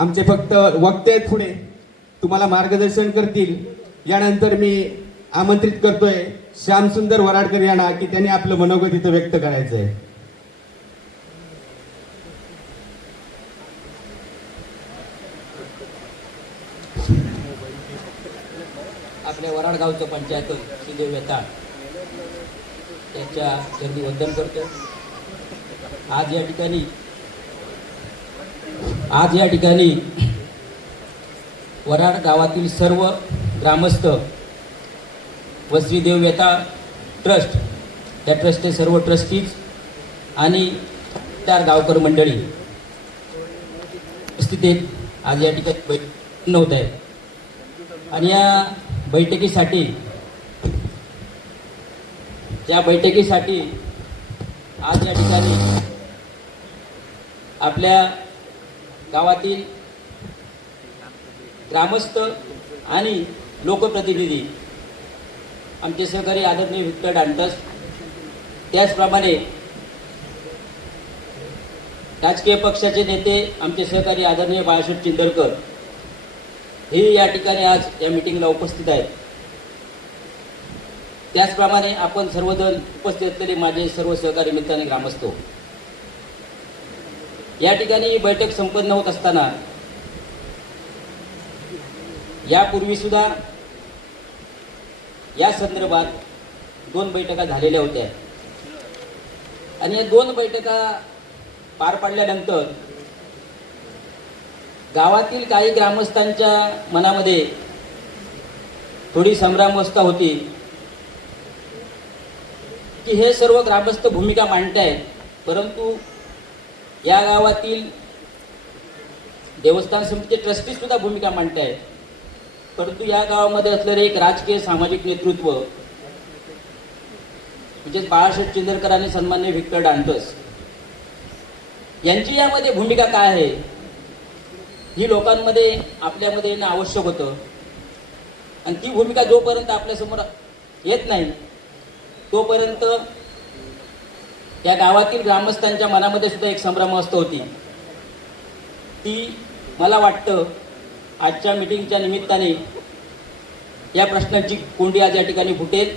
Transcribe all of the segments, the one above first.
आमचे फक्त वक्ते आहेत पुढे, तुम्हाला मार्गदर्शन करतील. यानंतर मी आमंत्रित करतोय श्यामसुंदर वराडकर यांना की त्यांनी आपलं मनोगत इथं व्यक्त करायचं आहे. आपल्या वराडगावचं पंचायत श्रीदेव वेताळ यांच्या चरणी वंदन करतो. आज या ठिकाणी वराड गावातील सर्व ग्रामस्थ व श्रीदेव वेताळ ट्रस्ट, त्या ट्रस्टचे सर्व ट्रस्टीज आणि त्या गावकर मंडळी उपस्थित आहेत. आज या ठिकाणी बैठक नव्हत आहे आणि या बैठकीसाठी आज या ठिकाणी आपल्या गावातील ग्रामस्थ आणि लोकप्रतिनिधी, आमचे सहकारी आदरणीय विक्टर डांटस, त्याचप्रमाणे राजकीय पक्षाचे नेते आमचे सहकारी आदरणीय बाळासाहेब चिंदरकर हे या ठिकाणी आज या मीटिंगला उपस्थित आहेत. त्याचप्रमाणे आपण सर्वजण उपस्थित असलेले माझे सर्व सहकारी मित्र आणि ग्रामस्थ, या ठिकाणी ही बैठक संपन्न होत असताना यापूर्वी सुद्धा या संदर्भात 2 बैठका झालेल्या होत्या आणि या 2 बैठका पार पाडल्यानंतर गावातील काही ग्रामस्थांच्या मनामध्ये थोडी संभ्रमावस्था होती की हे सर्व ग्रामस्थ भूमिका मांडतायत, परंतु या गावातील देवस्थान समितीचे ट्रस्टी सुद्धा भूमिका मांडतायत, परंतु या गावामध्ये असलेले एक राजकीय सामाजिक नेतृत्व म्हणजे बाळासाहेब चिंदरकर आणि सन्माननीय विक्टर डांटस यांची यामध्ये भूमिका काय आहे ही लोकांमध्ये आपल्यामध्ये येणं आवश्यक होतं. आणि ती भूमिका जोपर्यंत आपल्यासमोर येत नाही तोपर्यंत या गावातील ग्रामस्थांच्या मनामध्ये सुद्धा एक संभ्रमावस्था होती. ती मला वाटतं आजच्या मीटिंगच्या निमित्ताने या प्रश्नाची कोंडी आज या ठिकाणी फुटेल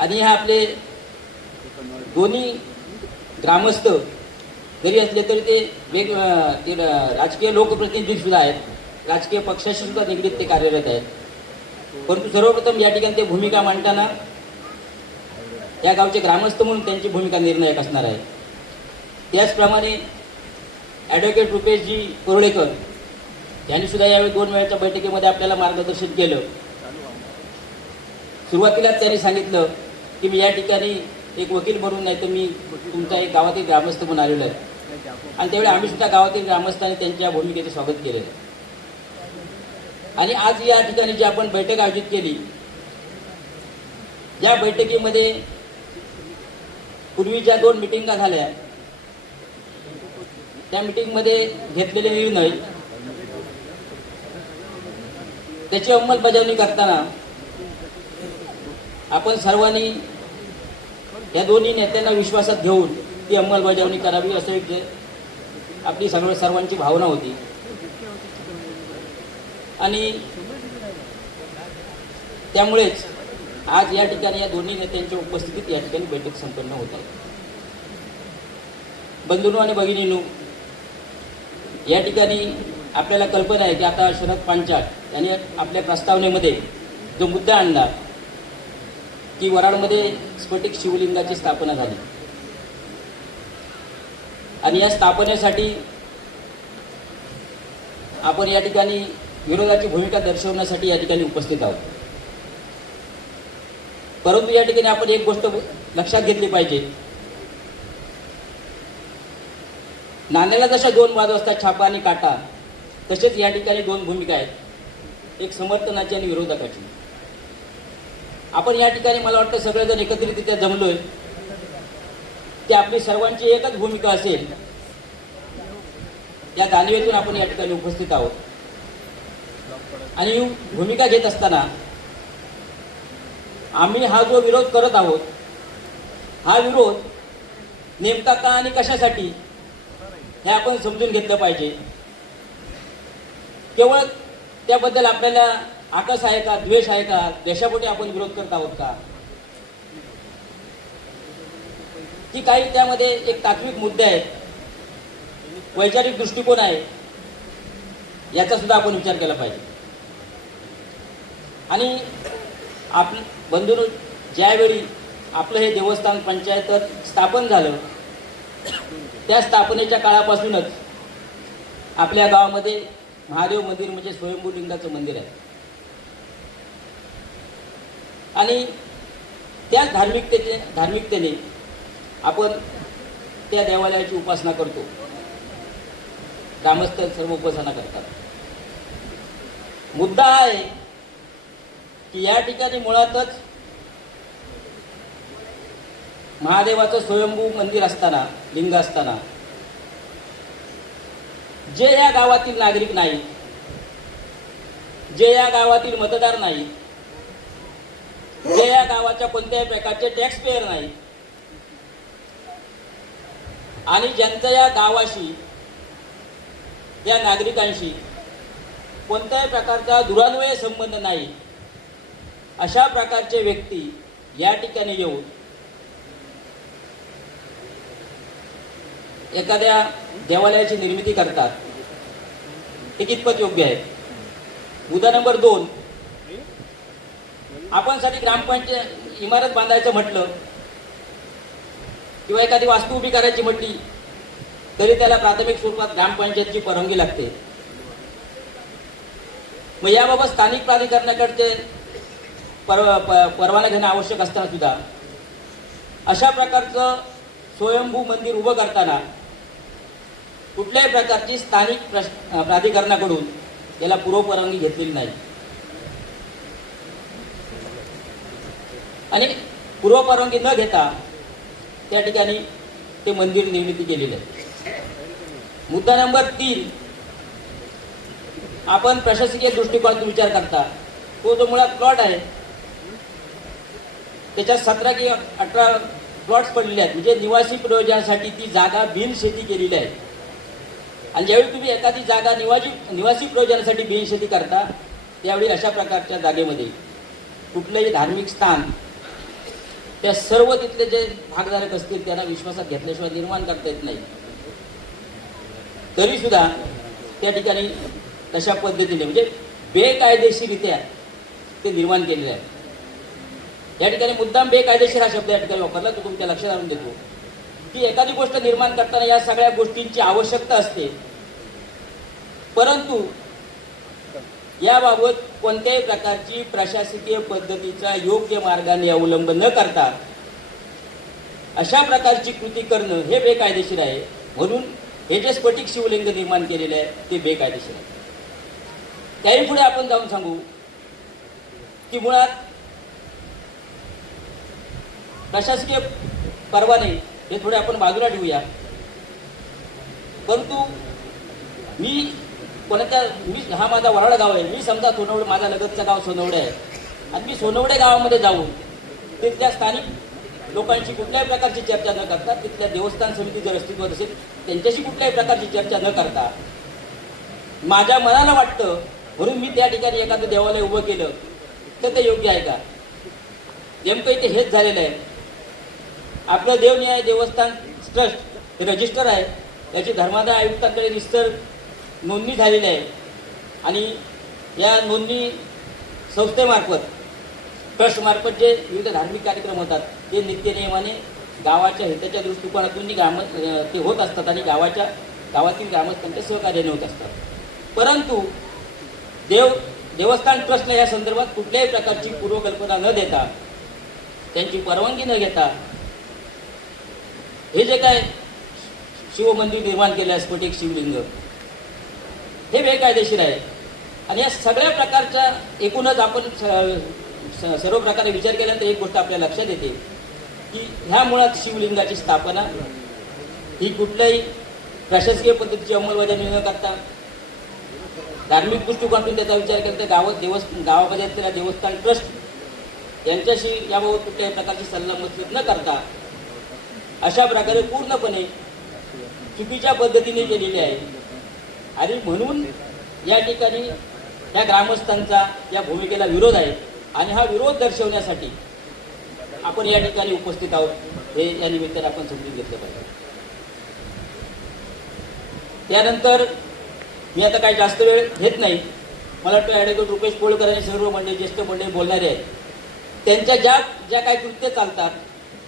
आणि ह्या आपले दोन्ही ग्रामस्थ जरी असले तरी ते राजकीय लोकप्रतिनिधी सुद्धा आहेत, राजकीय पक्षाशी सुद्धा निगडीत ते कार्यरत आहेत. परंतु सर्वप्रथम या ठिकाणी ते भूमिका मांडताना या गावचे ग्रामस्थ म्हणून त्यांची भूमिका निर्णायक असणार आहे. त्याचप्रमाणे ॲडव्होकेट रुपेशजी कोरळेकर यांनी सुद्धा यावेळी 2 वेळच्या बैठकीमध्ये आपल्याला मार्गदर्शन केलं. सुरुवातीलाच त्यांनी सांगितलं की मी या ठिकाणी एक वकील म्हणून नाही तर मी तुमचा एक गावातील ग्रामस्थ म्हणून आलेलो आहे आणि त्यावेळी आम्ही सुद्धा गावातील ग्रामस्थांनी त्यांच्या भूमिकेचे स्वागत केले. आणि आज या ठिकाणी जी आपण बैठक आयोजित केली, या बैठकीमध्ये पूर्वी ज्या 2 मिटिंगा झाल्या त्या मिटिंगमध्ये घेतलेले निर्णय त्याची अंमलबजावणी करताना आपण सर्वांनी या दोन्ही नेत्यांना विश्वासात घेऊन ती अंमलबजावणी करावी असं एक आपली सर्वांची भावना होती. आणि त्यामुळेच आज या ठिकाणी या दोन्ही नेत्यांच्या उपस्थितीत या ठिकाणी बैठक संपन्न होत आहे. बंधूंनो आणि भगिनींनो, या ठिकाणी आपल्याला कल्पना आहे की आता शरद पांचाळ यांनी आपल्या प्रस्तावनेमध्ये जो मुद्दा आणला की वराडमध्ये स्फटिक शिवलिंगाची स्थापना झाली आणि या स्थापनेसाठी आपण या ठिकाणी विरोधाची भूमिका दर्शवण्यासाठी या ठिकाणी उपस्थित आहोत. परंतु या ठिकाणी आपण एक गोष्ट लक्षात घेतली पाहिजे, नाण्याला जशा 2 बाजू असतात, छापा आणि काटा, तसेच या ठिकाणी 2 भूमिका आहेत, एक समर्थनाची आणि विरोधकाची. आपण या ठिकाणी मला वाटतं सगळेजण एकत्रितरित्या जमलोय की आपली सर्वांची एकच भूमिका असेल, या जाणीवेतून आपण या ठिकाणी उपस्थित आहोत. आणि ही भूमिका घेत असताना आम्ही हा जो विरोध करत आहोत, हा विरोध नेमका का आणि कशासाठी हे आपण समजून घेतलं पाहिजे. केवळ त्याबद्दल आपल्याला आकस आहे का, द्वेष आहे का, देशापोटी आपण विरोध करत आहोत का, की काही त्यामध्ये एक तात्विक मुद्दे आहेत, वैचारिक दृष्टिकोन आहे, याचा सुद्धा आपण विचार केला पाहिजे. आणि आपलं बंधूंनो, ज्यावेळी आपलं हे देवस्थान पंचायत स्थापन झालं, त्या स्थापनेच्या काळापासूनच आपल्या गावामध्ये महादेव मंदिर म्हणजे स्वयंभू लिंगाचं मंदिर आहे. आणि त्या धार्मिकतेने आपण त्या देवालयाची उपासना करतो. ग्रामस्थ सर्व उपासना करतात. मुद्दा हा आहे की या ठिकाणी मुळातच महादेवाचं स्वयंभू मंदिर असताना, लिंग असताना, जे या गावातील नागरिक नाहीत, जे या गावातील मतदार नाहीत, जे या गावाच्या कोणत्याही प्रकारचे टॅक्स पेयर नाहीत, आणि ज्यांचा या गावाशी, या नागरिकांशी कोणत्याही प्रकारचा दुरान्वयी संबंध नाही, अशा प्रकारचे व्यक्ती या ठिकाणी येऊन एखाद्या देवालयाची निर्मिती करतात, हे कितपत योग्य आहे? मुद्दा नंबर 2, आपण साठी ग्रामपंचायत इमारत बांधायचं म्हटलं किंवा एखादी वास्तू उभी करायची म्हटली तरी त्याला प्राथमिक स्वरूपात ग्रामपंचायतची परवानगी लागते. मग याबाबत स्थानिक प्राधिकरणाकडे परवाना घेणं आवश्यक असताना सुद्धा अशा प्रकारचं स्वयंभू मंदिर उभं करताना कुठल्याही प्रकारची स्थानिक प्राधिकरणाकडून याला पूर्वपरवानगी घेतलेली नाही. आणि पूर्वपरवानगी न घेता त्या ठिकाणी ते मंदिर निर्मिती केलेली आहे. मुद्दा नंबर 3, आपण प्रशासकीय दृष्टिकोनातून विचार करता, तो जो मुळात प्लॉट आहे त्याच्यात 17 की 18 प्लॉट्स पडलेले आहेत, म्हणजे निवासी प्रयोजनासाठी ती जागा बिनशेती केलेली आहे. आणि ज्यावेळी तुम्ही एखादी जागा निवासी प्रयोजनासाठी बिनशेती करता, त्यावेळी अशा प्रकारच्या जागेमध्ये कुठलंही धार्मिक स्थान त्या सर्व तिथले जे भागधारक असतील त्यांना विश्वासात घेतल्याशिवाय निर्माण करता येत नाही. तरी सुद्धा त्या ठिकाणी तशा पद्धतीने म्हणजे बेकायदेशीररित्या ते निर्माण केलेले आहे. या ठिकाणी मुद्दाम बेकायदेशीर हा शब्द या ठिकाणी वापरला, तो तुमच्या लक्षात आणून देतो की एखादी गोष्ट निर्माण करताना या सगळ्या गोष्टींची आवश्यकता असते, परंतु याबाबत कोणत्याही प्रकारची प्रशासकीय पद्धतीचा योग्य मार्गाने अवलंब न करता अशा प्रकारची कृती करणं हे बेकायदेशीर आहे. म्हणून हे जे स्फटिक शिवलिंग निर्माण केलेले आहे ते बेकायदेशीर आहे. त्याही पुढे आपण जाऊन सांगू की मुळात प्रशासकीय परवाने हे थोडे आपण बाजूला ठेवूया, परंतु हा माझा वराड गाव आहे, मी समजा सोनवडे, माझा लगतचं गाव सोनवडे आहे, आणि मी सोनवडे गावामध्ये जाऊन तिथल्या स्थानिक लोकांशी कुठल्याही प्रकारची चर्चा न करता, तिथल्या देवस्थान समिती जर अस्तित्वात असेल त्यांच्याशी कुठल्याही प्रकारची चर्चा न करता माझ्या मनाला वाटतं म्हणून मी त्या ठिकाणी एखादं देवालय उभं केलं तर ते योग्य आहे का? नेमकं इथे हेच झालेलं आहे. आपलं देवन्याय देवस्थान ट्रस्ट हे रजिस्टर आहे, याची धर्मादाय आयुक्तांकडे निस्तर नोंदणी झालेली आहे. आणि या नोंदणी संस्थेमार्फत, ट्रस्टमार्फत जे विविध धार्मिक कार्यक्रम होतात ते नित्यनियमाने गावाच्या हिताच्या दृष्टिकोनातून ते होत असतात आणि गावातील ग्रामस्थांच्या सहकार्याने होत असतात. परंतु देवस्थान ट्रस्टला या संदर्भात कुठल्याही प्रकारची पूर्वकल्पना न देता, त्यांची परवानगी न घेता हे जे काय शिवमंदिर निर्माण केलं आहे, स्फटिक शिवलिंग, हे बेकायदेशीर आहे. आणि या सगळ्या प्रकारच्या एकूणच आपण सर्व प्रकारे विचार केल्यानंतर एक गोष्ट आपल्या लक्षात येते की ह्या मुळात शिवलिंगाची स्थापना ही कुठल्याही प्रशासकीय पद्धतीची अंमलबजावणी न करता, धार्मिक दृष्टिकोनातून त्याचा विचार करता गावामध्ये असलेल्या देवस्थान ट्रस्ट यांच्याशी याबाबत कुठल्याही प्रकारची सल्लामसलत न करता अशा प्रकारे पूर्णपणे चुकीच्या पद्धतीने केलेली आहे. आणि म्हणून या ठिकाणी या ग्रामस्थांचा या भूमिकेला विरोध आहे आणि हा विरोध दर्शवण्यासाठी आपण या ठिकाणी उपस्थित आहोत हे या निमित्ताने आपण समजून घेतलं पाहिजे. त्यानंतर मी आता काही जास्त वेळ घेत नाही. मला वाटतं ॲडव्होकेट रुपेश पोळकर आणि सर्व मंडळी ज्येष्ठ मंडळी बोलणारे आहेत. त्यांच्या ज्या काही कृत्य चालतात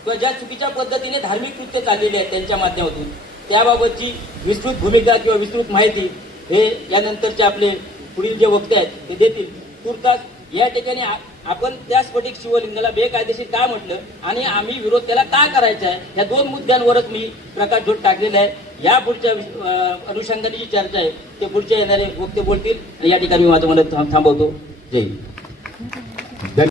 किंवा ज्या चुकीच्या पद्धतीने धार्मिक कृत्य चाललेली आहेत त्यांच्या माध्यमातून त्याबाबतची विस्तृत भूमिका किंवा विस्तृत माहिती हे यानंतरचे आपले पुढील जे वक्ते आहेत ते देतील. तुर्तास या ठिकाणी आपण त्या स्फटिक शिवलिंगाला बेकायदेशीर का म्हटलं आणि आम्ही विरोध त्याला का करायचा आहे या दोन मुद्द्यांवरच मी प्रकाशझोत टाकलेला आहे. या पुढच्या अनुषंगाने जी चर्चा आहे ते पुढच्या येणारे वक्ते बोलतील. या ठिकाणी मी माझं म्हणत थांबवतो. जय हिंद.